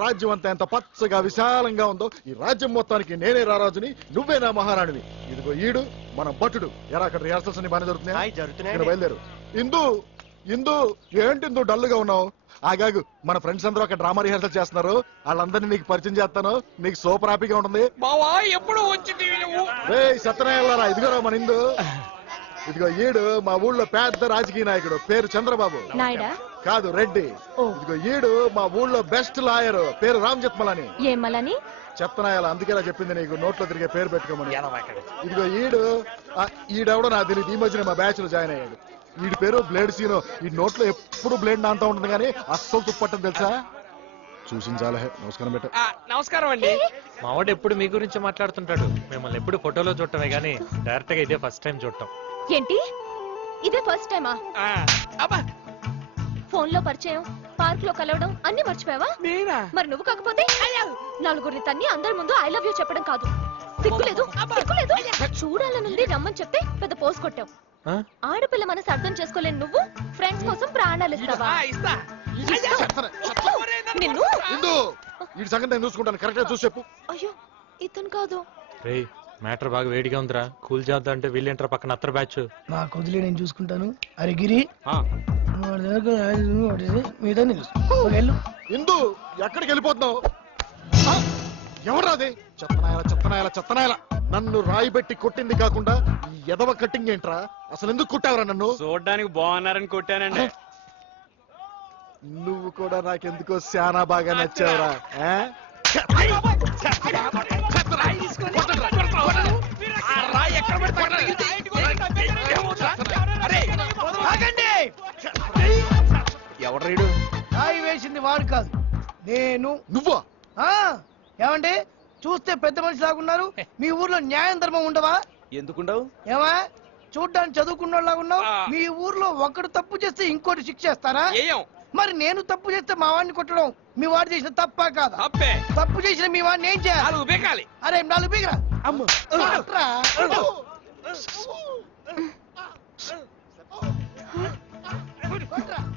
రాజ్యం అంతా ఎంత పచ్చగా విశాలంగా ఉందో ఈ రాజ్యం మొత్తానికి నేనే రారాజుని, నువ్వే నా మహారాణివి. ఇదిగో ఈడు మన భటుడు. ఎరా అక్కడ రిహార్సల్స్ అన్ని బాగా జరుగుతున్నాయి. బయలుదేరు. ఇందు ఇందు ఏంటి ఇందు డల్ గా ఉన్నావు? ఆగాగు, మన ఫ్రెండ్స్ అందరూ అక్కడ డ్రామా రిహార్సల్ చేస్తున్నారు. వాళ్ళందరినీ నీకు పరిచయం చేస్తాను. నీకు సూపర్ హ్యాపీగా ఉంటుంది. సత్యనారాయణ ఇదిగోరా మన ఇందు. ఇదిగో ఈడు మా ఊళ్ళో పెద్ద రాజకీయ నాయకుడు, పేరు చంద్రబాబు. కాదు, రెడ్డి. ఇదిగో ఈడు మా ఊళ్ళో బెస్ట్ లాయర్, పేరు రామ్ జెత్మలని. చెప్తున్నాయాల అందుకేలా చెప్పింది నీకు నోట్లో తిరిగే పేరు పెట్టుకోమని. ఇదిగో ఈడెవడో నాకు తెలియదు, ఈ మధ్యన మా బ్యాచ్ లో జాయిన్ అయ్యాడు. వీడి పేరు బ్లేడ్ సీను. ఈ నోట్లో ఎప్పుడు బ్లేడ్ నాంతా ఉంటుంది కానీ అస్సలు తుప్పట్టం తెలుసా? చూసించాలే. నమస్కారం పెట్ట. నమస్కారం అండి. మావాడు ఎప్పుడు మీ గురించి మాట్లాడుతుంటాడు. మిమ్మల్ని ఎప్పుడు ఫోటోలో చూడటమే గానీ డైరెక్ట్ గా ఇదే ఫస్ట్ టైం చూడటం. ఏంటి ఇదే ఫస్ట్ టైమా? ఫోన్ లో పరిచయం, పార్క్ లో కలవడం అన్ని మర్చిపోయావా? మరి నువ్వు కాకపోతే నలుగురిని తన్ని అందరి ముందు ఐ లవ్ యూ చెప్పడం కాదు. సిగ్గులేదు? చూడాలనుంది రమ్మని చెప్తే పెద్ద పోస్ కొట్టావు. ఆడపిల్ల మనసు అర్థం చేసుకోలేని నువ్వు ఫ్రెండ్స్ కోసం ప్రాణాలు ఇస్తావా? చూసుకుంటాను, కరెక్ట్ గా చూసి చెప్పు. అయ్యో ఇతను కాదు. మ్యాటర్ బాగా వేడిగా ఉందిరా, కూల్ చేద్దాం అంటే వీళ్ళేంటారా పక్కన అత్తర బ్యాచ్. నా కొద్దిలే నేను చూసుకుంటాను. అరే గిరి ఎక్కడికి వెళ్ళిపోతున్నావు? ఎవరాది? చెత్తనాయల నన్ను రాయి పెట్టి కొట్టింది కాకుండా ఈ ఎదవ కట్టింగ్ ఏంట్రా? అసలు ఎందుకు కొట్టావరా నన్ను? చూడడానికి బాగున్నారని కొట్టానండి. నువ్వు కూడా నాకెందుకో శానా బాగా నచ్చావురా. ఎవడ్రీడు? రాయి వేసింది వాడు కాదు, నేను. నువ్వా? ఏమండి చూస్తే పెద్ద మనిషి లాగున్నారు. మీ ఊర్లో న్యాయం ధర్మం ఉండవా? ఎందుకుండవు? ఏమా చూడ్డానికి చదువుకున్నోళ్ళగా ఉన్నావు. మీ ఊర్లో ఒకడు తప్పు చేస్తే ఇంకోటి శిక్ష చేస్తారా? మరి నేను తప్పు చేస్తే మా వాడిని కొట్టడం మీ వాడు చేసిన తప్పా కాదా? తప్పు చేసిన మీ వాడిని ఏం చేయాలి? అరే 4 పీకరా.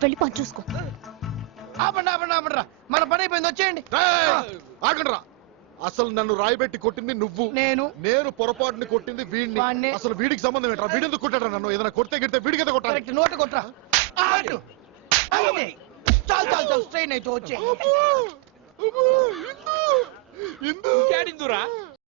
వెళ్ళి పని చూసుకో. ఆపండ్రా, మన పని అయిపోయింది, వచ్చేయండి. ఆగండ్రా. అసలు నన్ను రాయిబెట్టి కొట్టింది నువ్వు, నేను పొరపాటుని కొట్టింది వీడిని. అసలు వీడికి సంబంధం ఏంట్రా? వీడెందుకు కొట్టారా నన్ను? ఏదైనా కొడితే గిడితే వీడికి అయితే కొట్టాలి. నోట కొట్రా. చాలు స్ట్రెయిన్ అయితే వచ్చే. ఇంకేడిందురా?